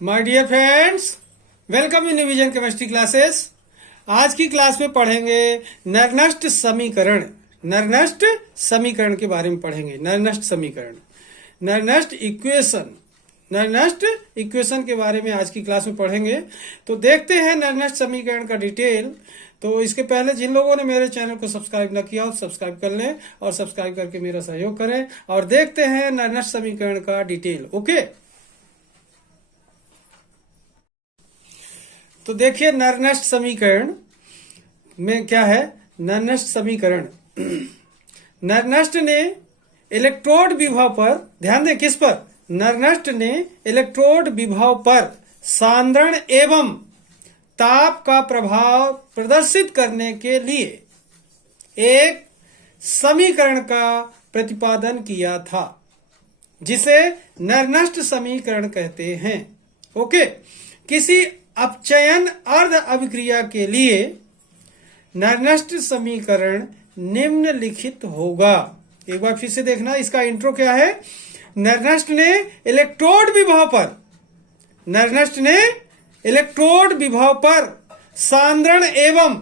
My dear friends, welcome in revision chemistry classes. आज की class में पढ़ेंगे नरनष्ट समीकरण। नरनष्ट समीकरण के बारे में पढ़ेंगे। नरनष्ट समीकरण, नरनष्ट इक्वेशन, नरनष्ट इक्वेशन के बारे में आज की क्लास में पढ़ेंगे। तो देखते हैं नरनष्ट समीकरण का डिटेल। तो इसके पहले जिन लोगों ने मेरे चैनल को सब्सक्राइब न किया हो सब्सक्राइब कर लें और सब्सक्राइब करके मेरा सहयोग करें और देखते हैं नरनष्ट समीकरण का डिटेल। ओके, तो देखिए नरनष्ट समीकरण में क्या है। नरनष्ट समीकरण, नरनष्ट ने इलेक्ट्रोड विभव पर ध्यान दें। किस पर? नरनष्ट ने इलेक्ट्रोड विभव पर सांद्रण एवं ताप का प्रभाव प्रदर्शित करने के लिए एक समीकरण का प्रतिपादन किया था, जिसे नरनष्ट समीकरण कहते हैं। ओके, किसी अपचयन अर्ध अभिक्रिया के लिए नरनष्ट समीकरण निम्नलिखित होगा। एक बार फिर से देखना, इसका इंट्रो क्या है। नरनष्ट ने इलेक्ट्रोड विभव पर, नरनष्ट ने इलेक्ट्रोड विभव पर सांद्रण एवं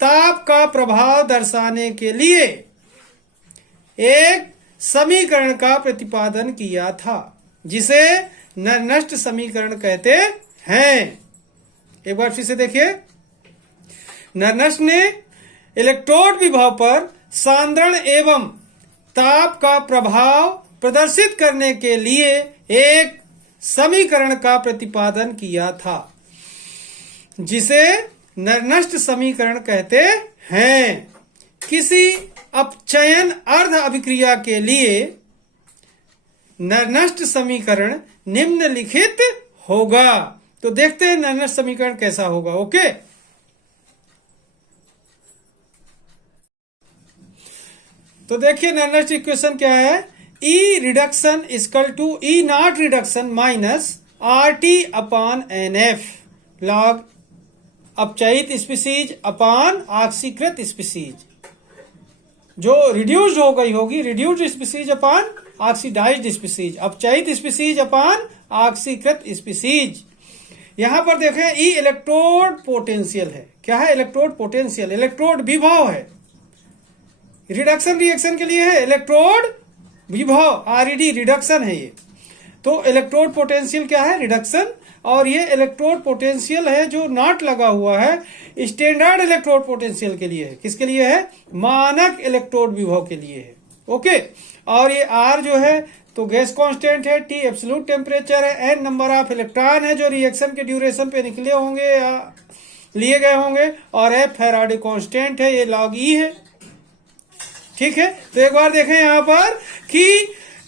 ताप का प्रभाव दर्शाने के लिए एक समीकरण का प्रतिपादन किया था, जिसे नरनष्ट समीकरण कहते हैं। एक बार फिर से देखिए, नरनष्ट ने इलेक्ट्रोड विभव पर सांद्रण एवं ताप का प्रभाव प्रदर्शित करने के लिए एक समीकरण का प्रतिपादन किया था, जिसे नरनष्ट समीकरण कहते हैं। किसी अपचयन अर्ध अभिक्रिया के लिए नरनष्ट समीकरण निम्नलिखित होगा। तो देखते हैं नरनष्ट समीकरण कैसा होगा। ओके, तो देखिए नरनष्ट इक्वेशन क्या है। E reduction equal to E not reduction minus R T upon N F log अपचयित स्पीसीज अपॉन ऑक्सीकृत स्पीसीज, जो रिड्यूस्ड हो गई होगी, reduced species upon oxidised species, अपचयित स्पीसीज अपॉन ऑक्सीकृत स्पीसीज। यहां पर देखें, ई इलेक्ट्रोड पोटेंशियल है। क्या है? इलेक्ट्रोड पोटेंशियल, इलेक्ट्रोड विभव है। रिडक्शन रिएक्शन के लिए है इलेक्ट्रोड विभव, आरईडी रिडक्शन है ये। तो इलेक्ट्रोड पोटेंशियल क्या है? रिडक्शन। और ये इलेक्ट्रोड पोटेंशियल है जो नॉट लगा हुआ है स्टैंडर्ड इलेक्ट्रोड पोटेंशियल के लिए है। किसके लिए है? मानक इलेक्ट्रोड विभव के लिए है। ओके, और ये आर जो है तो गैस कांस्टेंट है, टी एब्सोल्यूट टेम्परेचर है, एन नंबर ऑफ इलेक्ट्रॉन है जो रिएक्शन के ड्यूरेशन पे निकले होंगे या लिए गए होंगे, और एफ फैराडे कांस्टेंट है, ये लॉग ई है। ठीक है, तो एक बार देखें यहां पर कि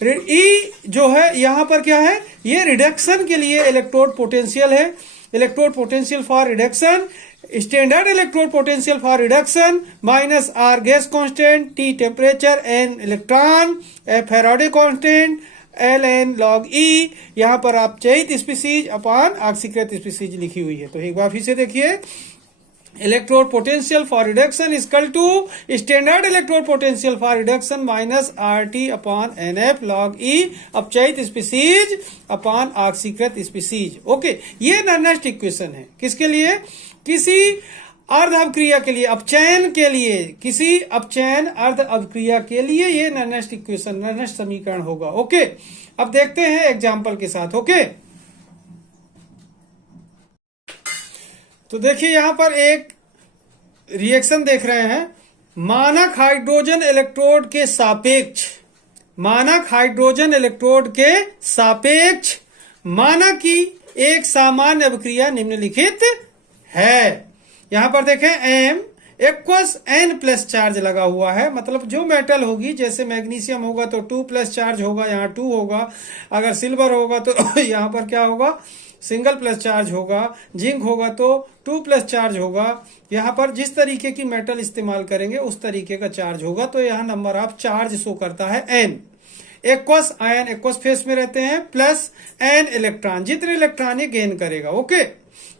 ई जो है यहां पर क्या है, ये रिडक्शन के लिए इलेक्ट्रोड पोटेंशियल है। Electrode potential for reduction, standard electrode potential for reduction minus R gas constant, T temperature, N electron, F Faraday constant, L N log E. यहां पर आप अपचयित स्पीसीज अपॉन ऑक्सीकृत स्पीसीज लिखी हुई है। तो एक बार फिर से देखिए, electrode potential for reduction equal to standard electrode potential for reduction minus R T upon N F log E, अपचयित स्पीसीज अपॉन ऑक्सीकृत स्पीसीज। ओके, ये नरनष्ट इक्वेशन है। किसके लिए? किसी अर्ध अभिक्रिया के लिए, अपचयन के लिए, किसी अपचयन अर्ध अभिक्रिया के लिए ये नरनष्ट इक्वेशन, नरनष्ट समीकरण होगा। ओके, अब देखते हैं एग्जाम्पल के साथ। ओके, तो देखिए यहां पर एक रिएक्शन देख रहे हैं। मानक हाइड्रोजन इलेक्ट्रोड के सापेक्ष, मानक हाइड्रोजन इलेक्ट्रोड के सापेक्ष मानक की एक सामान्य अभिक्रिया निम्नलिखित है। यहां पर देखें, M aqueous N plus charge लगा हुआ है। मतलब जो मेटल होगी, जैसे मैग्नीशियम होगा तो 2 प्लस चार्ज होगा, यहाँ 2 होगा। अगर सिल्वर होगा तो यहाँ पर क्या होगा? सिंगल प्लस चार्ज होगा। जिंक होगा तो 2 प्लस चार्ज होगा। यहाँ पर जिस तरीके की मेटल इस्तेमाल करेंगे उस तरीके का चार्ज होगा। तो यहाँ नंबर ऑफ चार्ज शो करता है N. Aqueous ion aqueous phase में रहते हैं, प्लस एन इलेक्ट्रॉन, जितने इलेक्ट्रॉन ये गेन करेगा। ओके,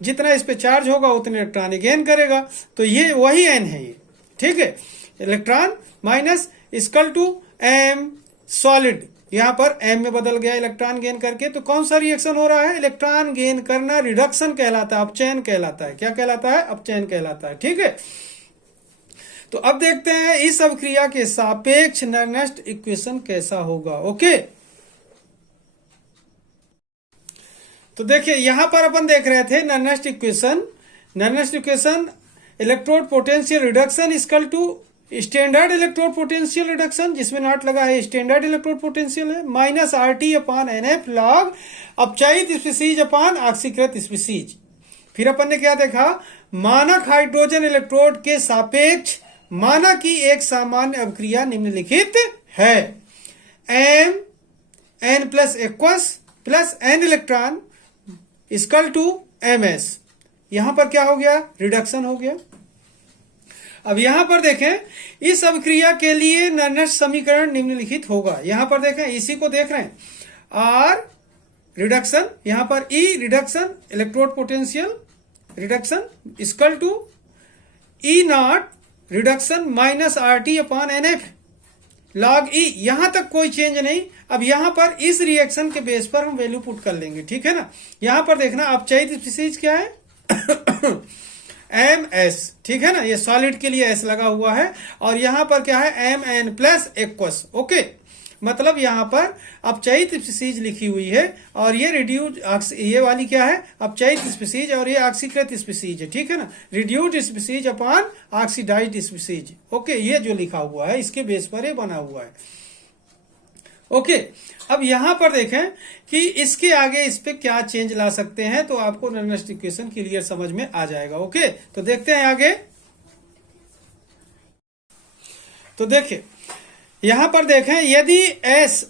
जितना इस पे चार्ज होगा उतने इलेक्ट्रॉन ये गेन करेगा। तो ये वही एन है ये। ठीक है, electron minus equal to M solid यहाँ पर m में बदल गया इलेक्ट्रॉन गेन करके। तो कौन सा रिएक्शन हो रहा है? इलेक्ट्रॉन गेन करना रिडक्शन कहलाता है, अपचयन कहलाता है। क्या कहलाता है? अपचयन कहलाता है। ठीक है, तो अब देखते हैं इस अभिक्रिया के सापेक्ष नर्नेस्ट इक्वेशन कैसा होगा। ओके, तो देखिए यहां पर अपन देख रहे थे Nernst equation. Nernst equation electrode potential reduction equal to standard electrode potential reduction, जिसमें नॉट लगा है स्टैंडर्ड इलेक्ट्रोड पोटेंशियल है, minus RT upon NF log अपचयित स्पीसीज अपान ऑक्सीकृत स्पीसीज। फिर अपन ने क्या देखा? मानक हाइड्रोजन इलेक्ट्रोड के सापेक्ष माना कि एक सामान्य अभिक्रिया निम्नलिखित है। M N plus aqueous plus N electron equal to MS। यहां पर क्या हो गया? रिडक्शन हो गया। अब यहां पर देखें, इस अभिक्रिया के लिए नर्नेस्ट समीकरण निम्नलिखित होगा। यहां पर देखें, इसी को देख रहे हैं, R रिडक्शन, यहां पर E reduction electrode potential reduction equal to E naught reduction minus RT upon NF log E। यहां तक कोई चेंज नहीं। अब यहां पर इस रिएक्शन के बेस पर हम वैल्यू पुट कर लेंगे। ठीक है ना, यहां पर देखना अपचयित स्पीसीज क्या है? MS। ठीक है ना, ये सॉलिड के लिए S लगा हुआ है, और यहां पर क्या है? MN plus aqueous. ओके, मतलब यहां पर अपचयित स्पीसीज लिखी हुई है, और ये रिड्यूस, ये वाली क्या है? अपचयित स्पीसीज, और ये ऑक्सीकृत स्पीसीज है। ठीक है ना, reduced species upon oxidised species. Okay, ये जो लिखा हुआ है इसके बेस पर ये बना हुआ है। ओके, अब यहां पर देखें कि इसके आगे इस पे क्या चेंज ला सकते हैं, तो आपको नर्नेस्ट इक्वेशन क्लियर समझ में आ जाएगा। ओके, तो देखते हैं आगे। तो देखिए यहां पर देखें, यदि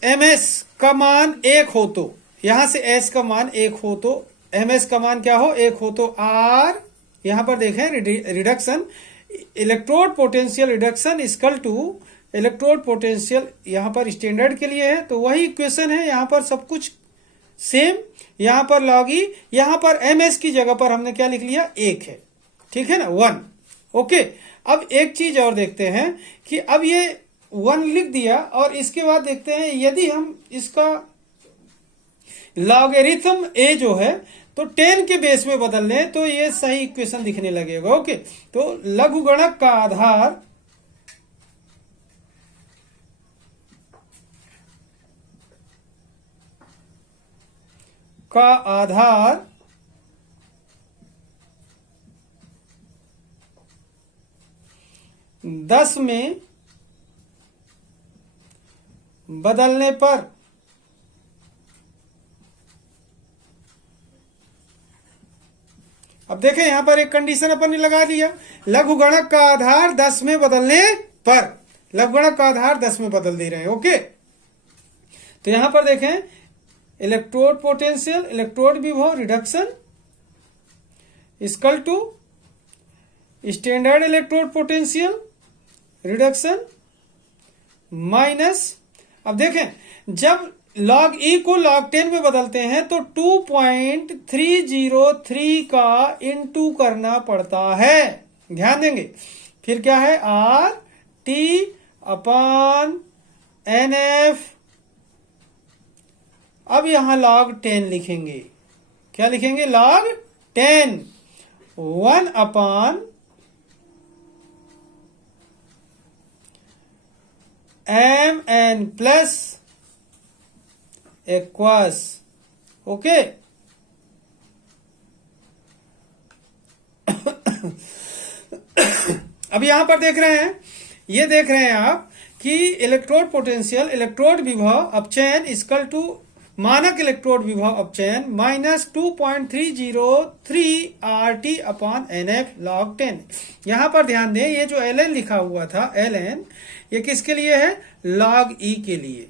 MS का मान 1 हो तो, यहां से S का मान 1 हो तो MS का मान क्या हो? 1 हो तो R, यहां पर देखें reduction electrode potential reduction equal to electrode potential, यहां पर स्टैंडर्ड के लिए है तो वही इक्वेशन है, यहां पर सब कुछ सेम। यहां पर लॉग E, यहां पर MS की जगह पर हमने क्या लिख लिया? 1 है। ठीक है ना, 1। ओके, अब एक चीज और देखते हैं कि अब ये 1 लिख दिया, और इसके बाद देखते हैं यदि हम इसका लॉगरिथम A जो है तो 10 के बेस में बदल लें तो ये सही इक्वेशन दिखने लगेगा। ओके, तो लघुगणक का आधार का आधार 10 में बदलने पर अब देखें यहां पर एक कंडीशन अपन ने लगा दिया, लघुगणक का आधार 10 में बदलने पर, लघुगणक का आधार 10 में बदल दे रहे हैं। ओके, तो यहां पर देखें इलेक्ट्रोड पोटेंशियल इलेक्ट्रोड विभव reduction equal to standard electrode potential reduction minus, अब देखें जब log E को log 10 में बदलते हैं तो 2.303 का इंटू करना पड़ता है। ध्यान देंगे, फिर क्या है? RT upon NF। अब यहां log 10 लिखेंगे। क्या लिखेंगे? log 10 1 अपान MN प्लस एक्वस। ओके, अब यहां पर देख रहे हैं, ये देख रहे हैं आप कि इलेक्ट्रोड पोटेंशियल इलेक्ट्रोड विभव अपचयन इक्वल टू मानक इलेक्ट्रोड विभव अपचयन minus 2.303 RT upon NF log 10। यहां पर ध्यान दें, ये जो LN लिखा हुआ था LN, ये किसके लिए है? log E के लिए।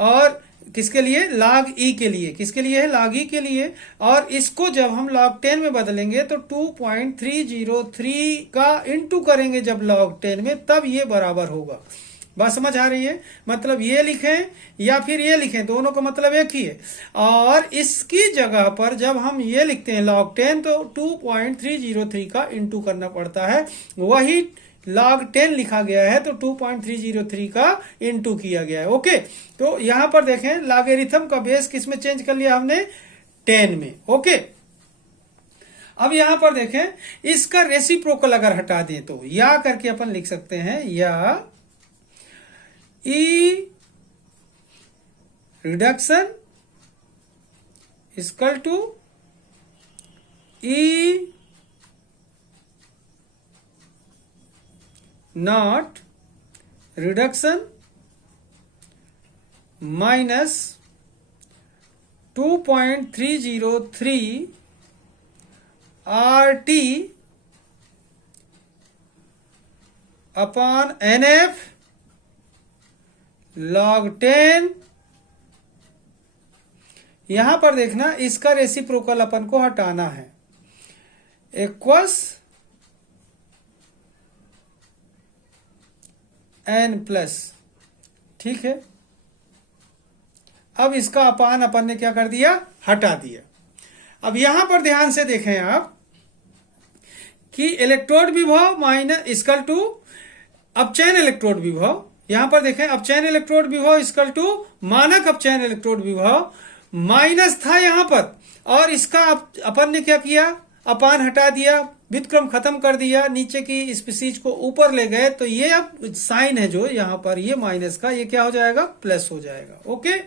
और किसके लिए? log E के लिए। किसके लिए है? log E के लिए। और इसको जब हम log 10 में बदलेंगे तो 2.303 का इंटू करेंगे जब log 10 में, तब ये बराबर होगा। बात समझ आ रही है? मतलब ये लिखें या फिर ये लिखें, दोनों का मतलब एक ही है। और इसकी जगह पर जब हम ये लिखते हैं log 10 तो 2.303 का इंटू करना पड़ता है। वही log 10 लिखा गया है, तो 2.303 का इनटू किया गया है। ओके, तो यहां पर देखें लॉगरिथम का बेस किस में चेंज कर लिया हमने, 10 में। ओके, अब यहां पर देखें इसका रेसिप्रोकल अगर हटा दें तो या करके अपन लिख सकते हैं, या E reduction equal to E not reduction minus 2.303 RT upon NF log 10। यहां पर देखना इसका रेसिप्रोकल अपन को हटाना है, इक्वल्स n प्लस, ठीक है। अब इसका अपान अपन ने क्या कर दिया, हटा दिया। अब यहां पर ध्यान से देखें आप कि इलेक्ट्रोड विभव माइनस इक्वल टू अपचयन इलेक्ट्रोड विभव, यहां पर देखें अपचयन इलेक्ट्रोड विभव इक्वल टू मानक अपचयन इलेक्ट्रोड विभव, माइनस था यहां पर, और इसका अपन ने क्या किया, अपान हटा दिया, व्युत्क्रम खत्म कर दिया, नीचे की स्पीसीज को ऊपर ले गए, तो ये अब साइन है जो यहां पर ये माइनस का, ये क्या हो जाएगा, प्लस हो जाएगा। ओके,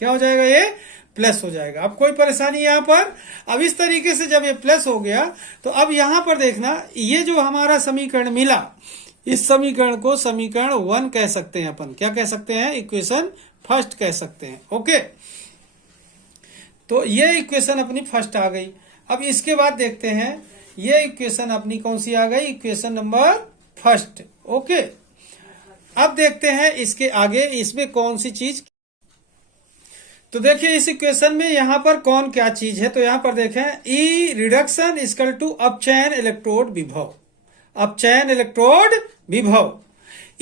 क्या हो जाएगा, ये प्लस हो जाएगा। अब कोई परेशानी यहां पर, अब इस तरीके से जब ये प्लस हो गया तो अब यहां पर देखना ये जो हमारा समीकरण मिला, इस समीकरण को समीकरण 1 कह सकते हैं अपन, क्या कह सकते हैं, इक्वेशन फर्स्ट कह सकते हैं। ओके, तो ये इक्वेशन अपनी फर्स्ट आ गई। अब इसके बाद देखते हैं ये इक्वेशन अपनी कौन सी आ गई, इक्वेशन नंबर फर्स्ट। ओके, अब देखते हैं इसके आगे इसमें कौन सी चीज, तो देखिए इस इक्वेशन में यहां पर कौन क्या चीज है, तो यहां पर देखें E reduction equal to अपचयन electrode विभव, अपचयन इलेक्ट्रोड विभव,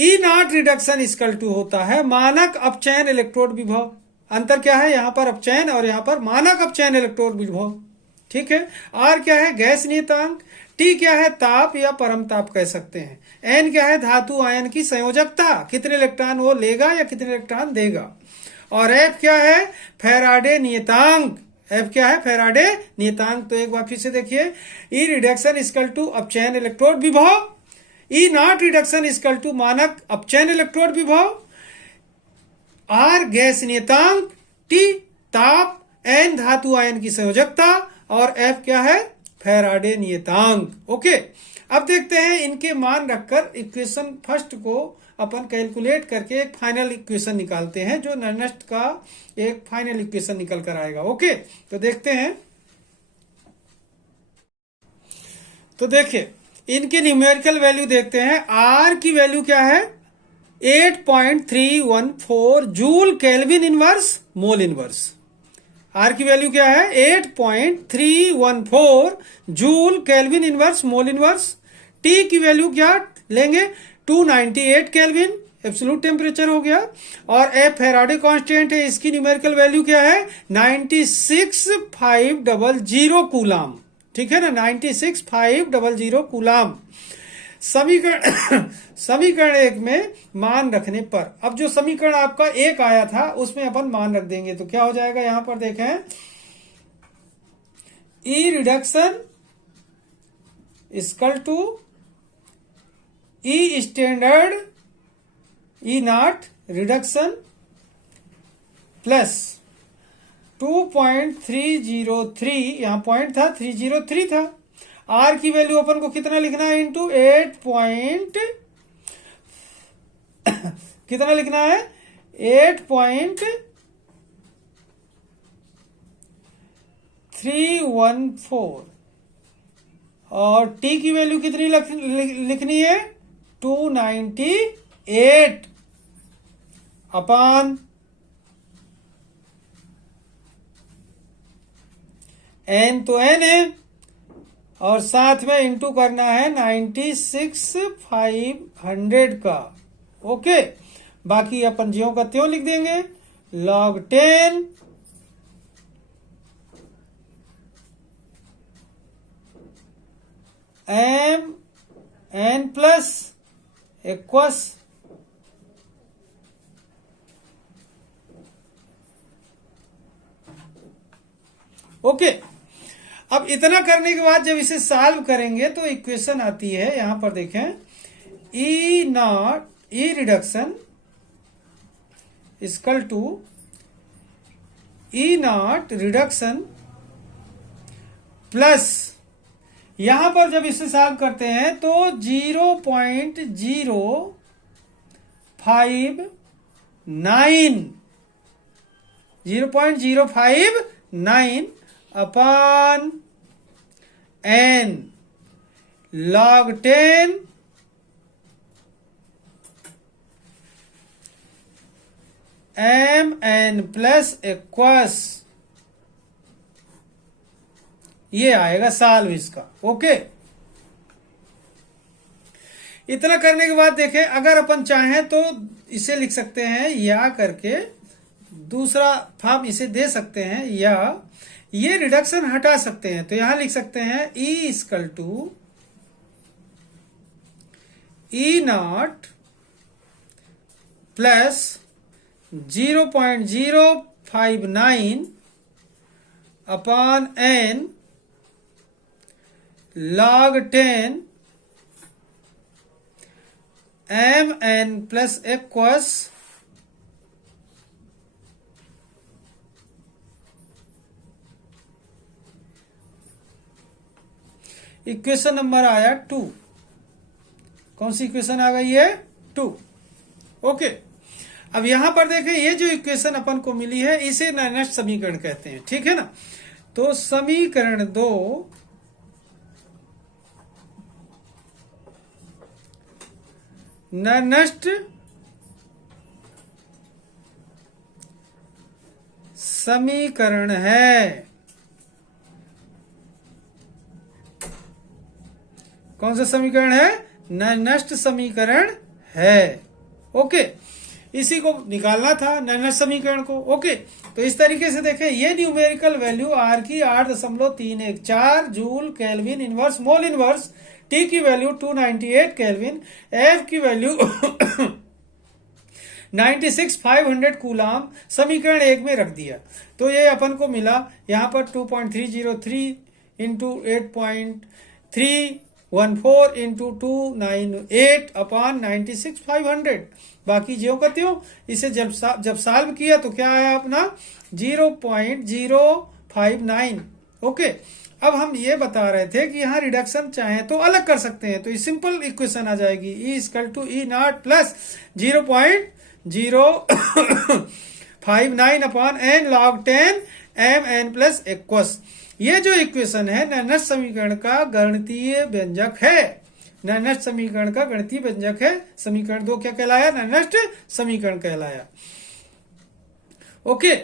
ई नॉट रिडक्शन इक्वल टू होता है मानक अपचयन इलेक्ट्रोड विभव। अंतर क्या है, यहां पर अपचयन और यहां पर मानक अपचयन इलेक्ट्रोड विभव, ठीक है। आर क्या है, गैस नियतांक, टी क्या है, ताप या परम ताप कह सकते हैं, एन क्या है, धातु आयन की संयोजकता, कितने इलेक्ट्रॉन वो लेगा या कितने इलेक्ट्रॉन देगा, और एफ क्या है, फैराडे नियतांक, एफ क्या है, फैराडे नियतांक। तो एक बार फिर से देखिए, ई रिडक्शन इक्वल टू अपचयन इलेक्ट्रोड विभव, ई नॉट रिडक्शन इक्वल टू मानक अपचयन इलेक्ट्रोड विभव, आर गैस नियतांक, टी ताप, एन धातु आयन की संयोजकता, और एफ क्या है, फैराडे नियतांक। ओके, अब देखते हैं इनके मान रखकर इक्वेशन फर्स्ट को अपन कैलकुलेट करके एक फाइनल इक्वेशन निकालते हैं, जो नर्नेस्ट का एक फाइनल इक्वेशन निकल कर आएगा। ओके, तो देखते हैं, तो देखिए इनके न्यूमेरिकल वैल्यू देखते हैं। आर की वैल्यू क्या है, 8.314 joule kelvin inverse mole inverse, R की वैल्यू क्या है, 8.314 joule kelvin inverse mole inverse. T की वैल्यू क्या लेंगे, 298 केल्विन, एब्सोल्यूट टेम्परेचर हो गया, और एफ फैराडे कांस्टेंट है, इसकी न्यूमेरिकल वैल्यू क्या है, 96,500 कूलाम, ठीक है ना, 96,500 कूलाम। समीकरण एक में मान रखने पर, अब जो समीकरण आपका एक आया था उसमें अपन मान रख देंगे, तो क्या हो जाएगा, यहां पर देखें E reduction equal to E standard E not reduction plus 2.303, यहां पॉइंट था 303 था, आर की वैल्यू अपन को कितना लिखना है, इंटू 8 कितना लिखना है, 8.314, और टी की वैल्यू कितनी लिखनी है, 298 अपान एन, तो एन है, और साथ में इंटू करना है 96,500 का। ओके, बाकी अपन ज्यों का त्यों लिख देंगे, log 10 m n plus aqueous okay. अब इतना करने के बाद जब इसे सॉल्व करेंगे तो इक्वेशन आती है, यहां पर देखें, E nought E reduction equal to E not reduction plus, यहां पर जब इसे सॉल्व करते हैं तो 0.059 upon n log 10 mn plus aqueous, ये आएगा सॉल्व इसका। ओके, इतना करने के बाद देखें, अगर अपन चाहें तो इसे लिख सकते हैं या करके दूसरा फॉर्म इसे दे सकते हैं, या ये रिडक्शन हटा सकते हैं। तो यहां लिख सकते हैं E equal to E naught plus 0.059 upon n log 10 mn plus aqueous equation number आया 2। कौन सी इक्वेशन आ गई है? 2। ओके, अब यहां पर देखें, ये जो इक्वेशन अपन को मिली है इसे नैनस्ट समीकरण कहते हैं, ठीक है ना। तो समीकरण 2 नैनस्ट समीकरण है। कौन सा समीकरण है? नैनस्ट समीकरण है। ओके, इसी को निकालना था, नैनस्ट समीकरण को। ओके, तो इस तरीके से देखें, ये न्यूमेरिकल वैल्यू आर की 8.314 joule kelvin inverse mole inverse, T की वैल्यू 298 केल्विन, एफ की वैल्यू 96,500 कूलाम समीकरण 1 में रख दिया। तो ये अपन को मिला यहाँ पर 2.303 इंटू 8.314 इंटू 298 अपॉन 96,500। बाकी ज्यों का त्यों इसे जब सॉल्व किया तो क्या आया अपना 0.059। ओके, अब हम ये बता रहे थे कि यहाँ रिडक्शन चाहे तो अलग कर सकते हैं, तो ये सिंपल इक्वेशन आ जाएगी, E equal to E naught plus 0.059 upon n log 10 mn plus aqueous. ये जो इक्वेशन है नैनस्ट समीकरण का गणितीय व्यंजक है, नैनस्ट समीकरण का गणितीय व्यंजक है। समीकरण 2 क्या कहलाया? नैनस्ट समीकरण कहलाया। ओके,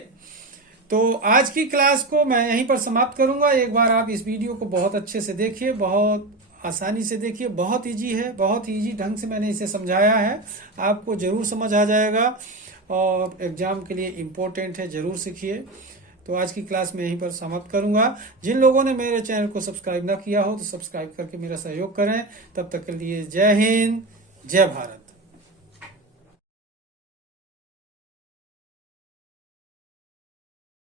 तो आज की क्लास को मैं यहीं पर समाप्त करूंगा। एक बार आप इस वीडियो को बहुत अच्छे से देखिए, बहुत आसानी से देखिए, बहुत इजी है, बहुत इजी ढंग से मैंने इसे समझाया है, आपको जरूर समझ आ जाएगा और एग्जाम के लिए इम्पोर्टेंट है, जरूर सीखिए। तो आज की क्लास में यहीं पर समाप्त करूंगा। जिन लोगों ने मेरे चैनल को सब्सक्राइब ना किया हो तो सब्सक्राइब करके मेरा सहयोग करें। तब तक के लिए जय हिंद, जय भारत।